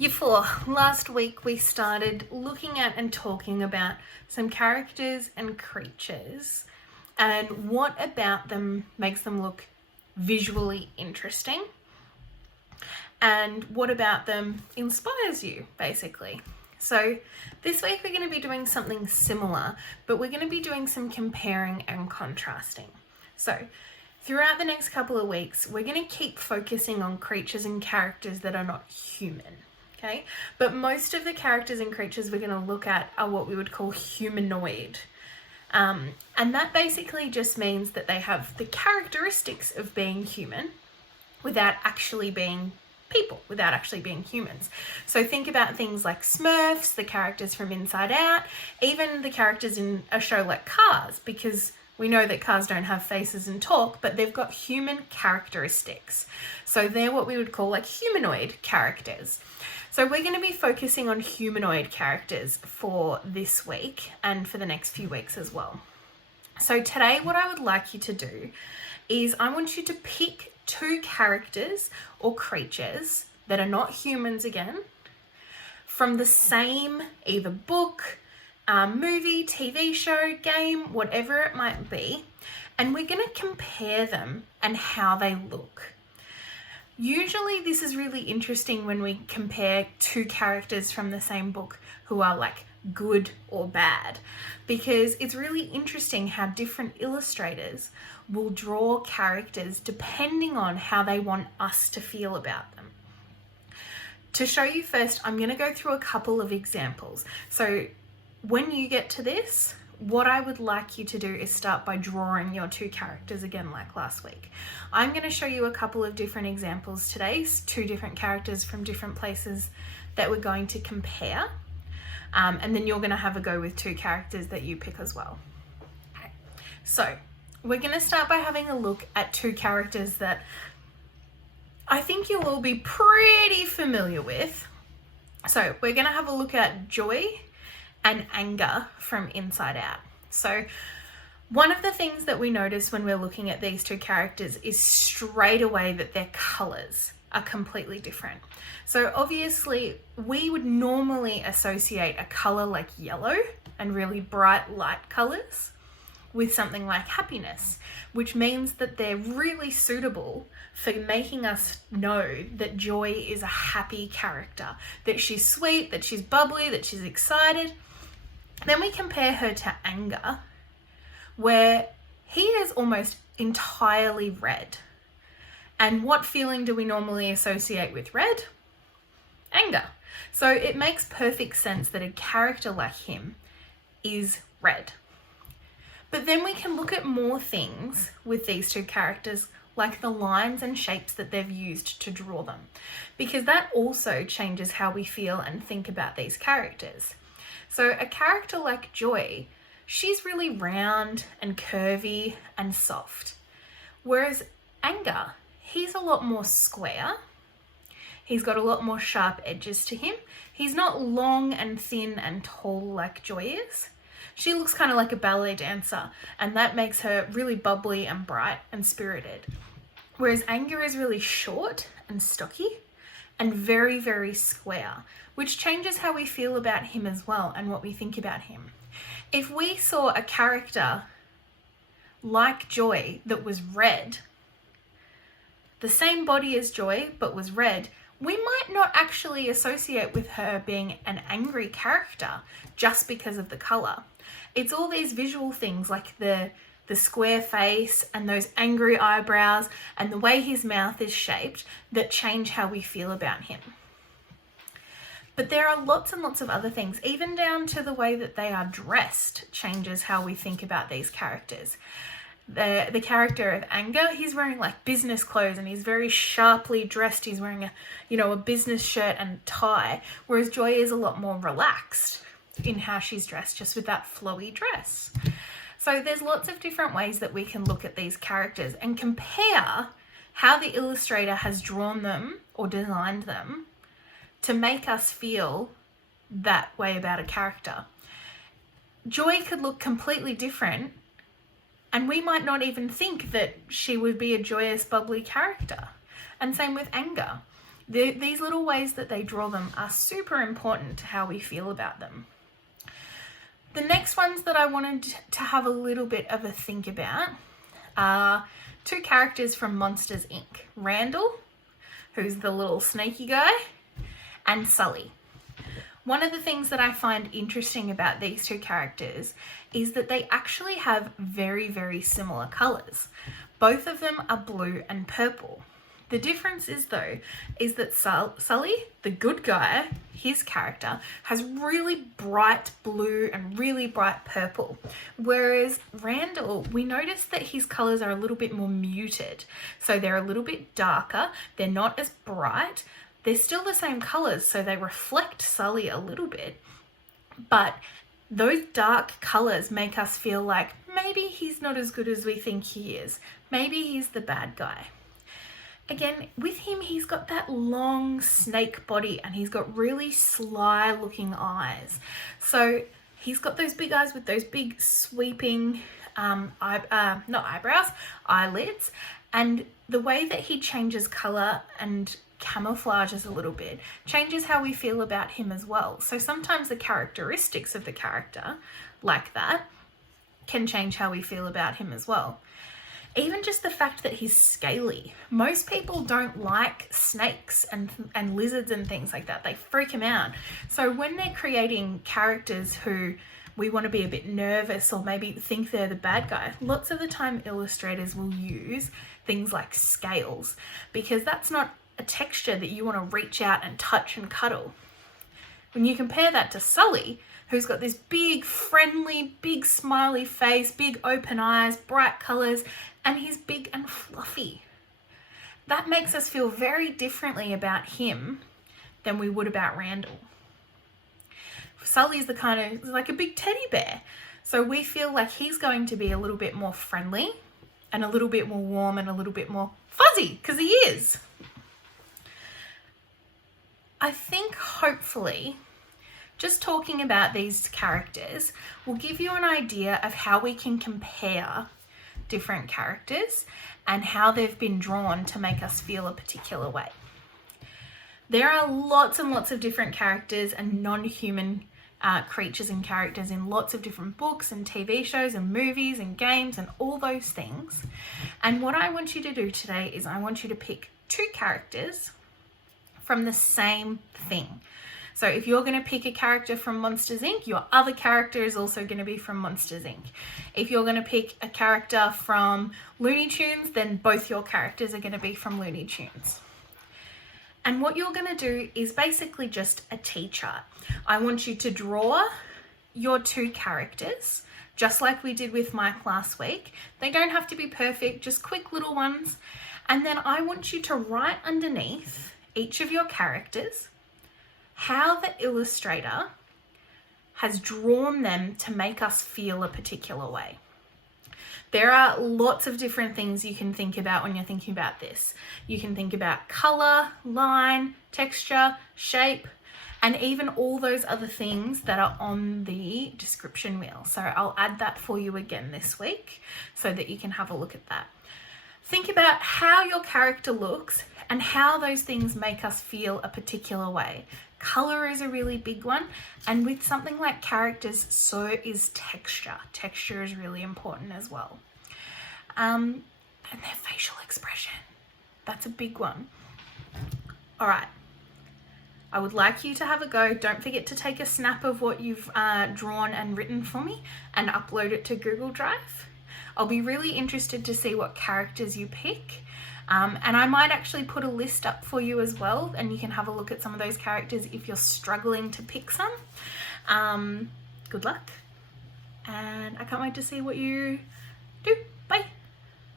Year 4, last week we started looking at and talking about some characters and creatures and what about them makes them look visually interesting and what about them inspires you, basically. So this week we're going to be doing something similar, but we're going to be doing some comparing and contrasting. So throughout the next couple of weeks, we're going to keep focusing on creatures and characters that are not human. Okay, but most of the characters and creatures we're going to look at are what we would call humanoid. And that basically just means that they have the characteristics of being human without actually being people, without actually being humans. So think about things like Smurfs, the characters from Inside Out, even the characters in a show like Cars, because we know that cars don't have faces and talk, but they've got human characteristics. So they're what we would call like humanoid characters. So we're going to be focusing on humanoid characters for this week and for the next few weeks as well. So today what I would like you to do is I want you to pick 2 characters or creatures that are not humans again from the same either book, movie, TV show, game, whatever it might be, and we're going to compare them and how they look. Usually this is really interesting when we compare 2 characters from the same book who are like good or bad, because it's really interesting how different illustrators will draw characters depending on how they want us to feel about them. To show you first, I'm going to go through a couple of examples. So when you get to this, what I would like you to do is start by drawing your 2 characters again like last week. I'm going to show you a couple of different examples today, 2 different characters from different places that we're going to compare. And then you're going to have a go with 2 characters that you pick as well. Okay. So we're going to start by having a look at 2 characters that I think you'll all be pretty familiar with. So we're going to have a look at Joy and Anger from Inside Out. So one of the things that we notice when we're looking at these 2 characters is straight away that their colors are completely different. So obviously we would normally associate a color like yellow and really bright light colors with something like happiness, which means that they're really suitable for making us know that Joy is a happy character, that she's sweet, that she's bubbly, that she's excited. Then we compare her to Anger, where he is almost entirely red. And what feeling do we normally associate with red? Anger. So it makes perfect sense that a character like him is red. But then we can look at more things with these 2 characters, like the lines and shapes that they've used to draw them, because that also changes how we feel and think about these characters. So a character like Joy, she's really round and curvy and soft. Whereas Anger, he's a lot more square. He's got a lot more sharp edges to him. He's not long and thin and tall like Joy is. She looks kind of like a ballet dancer, and that makes her really bubbly and bright and spirited. Whereas Anger is really short and stocky and very, very square, which changes how we feel about him as well and what we think about him. If we saw a character like Joy that was red, the same body as Joy but was red, we might not actually associate with her being an angry character just because of the color. It's all these visual things like the square face and those angry eyebrows and the way his mouth is shaped that change how we feel about him. But there are lots and lots of other things, even down to the way that they are dressed changes how we think about these characters. The character of Anger, he's wearing like business clothes and he's very sharply dressed. He's wearing a business shirt and tie, whereas Joy is a lot more relaxed in how she's dressed, just with that flowy dress. So there's lots of different ways that we can look at these characters and compare how the illustrator has drawn them or designed them to make us feel that way about a character. Joy could look completely different, and we might not even think that she would be a joyous, bubbly character. And same with Anger. These little ways that they draw them are super important to how we feel about them. The next ones that I wanted to have a little bit of a think about are two characters from Monsters, Inc. Randall, who's the little snaky guy, and Sully. One of the things that I find interesting about these two characters is that they actually have very, very similar colours. Both of them are blue and purple. The difference is that Sully, the good guy, his character, has really bright blue and really bright purple. Whereas Randall, we notice that his colours are a little bit more muted. So they're a little bit darker, they're not as bright. They're still the same colours, so they reflect Sully a little bit. But those dark colours make us feel like maybe he's not as good as we think he is. Maybe he's the bad guy. Again, with him, he's got that long snake body and he's got really sly looking eyes. So he's got those big eyes with those big sweeping, eyelids. And the way that he changes colour and camouflages a little bit changes how we feel about him as well. So sometimes the characteristics of the character, like that, can change how we feel about him as well. Even just the fact that he's scaly. Most people don't like snakes and lizards and things like that. They freak him out. So when they're creating characters who we want to be a bit nervous or maybe think they're the bad guy, lots of the time illustrators will use things like scales, because that's not a texture that you want to reach out and touch and cuddle. When you compare that to Sully, who's got this big, friendly, big smiley face, big open eyes, bright colours, and he's big and fluffy. That makes us feel very differently about him than we would about Randall. Sully's the kind of, like a big teddy bear. So we feel like he's going to be a little bit more friendly and a little bit more warm and a little bit more fuzzy, because he is. I think hopefully just talking about these characters will give you an idea of how we can compare different characters and how they've been drawn to make us feel a particular way. There are lots and lots of different characters and non-human creatures and characters in lots of different books and TV shows and movies and games and all those things. And what I want you to do today is I want you to pick two characters from the same thing. So if you're going to pick a character from Monsters, Inc., your other character is also going to be from Monsters, Inc. If you're going to pick a character from Looney Tunes, then both your characters are going to be from Looney Tunes. And what you're going to do is basically just a T-chart. I want you to draw your two characters, just like we did with Mike last week. They don't have to be perfect, just quick little ones. And then I want you to write underneath each of your characters how the illustrator has drawn them to make us feel a particular way. There are lots of different things you can think about when you're thinking about this. You can think about color, line, texture, shape, and even all those other things that are on the description wheel. So I'll add that for you again this week so that you can have a look at that. Think about how your character looks and how those things make us feel a particular way. Color is a really big one, and with something like characters, so is texture. Texture is really important as well. And their facial expression. That's a big one. All right. I would like you to have a go. Don't forget to take a snap of what you've drawn and written for me and upload it to Google Drive. I'll be really interested to see what characters you pick. And I might actually put a list up for you as well, and you can have a look at some of those characters if you're struggling to pick some. Good luck, and I can't wait to see what you do.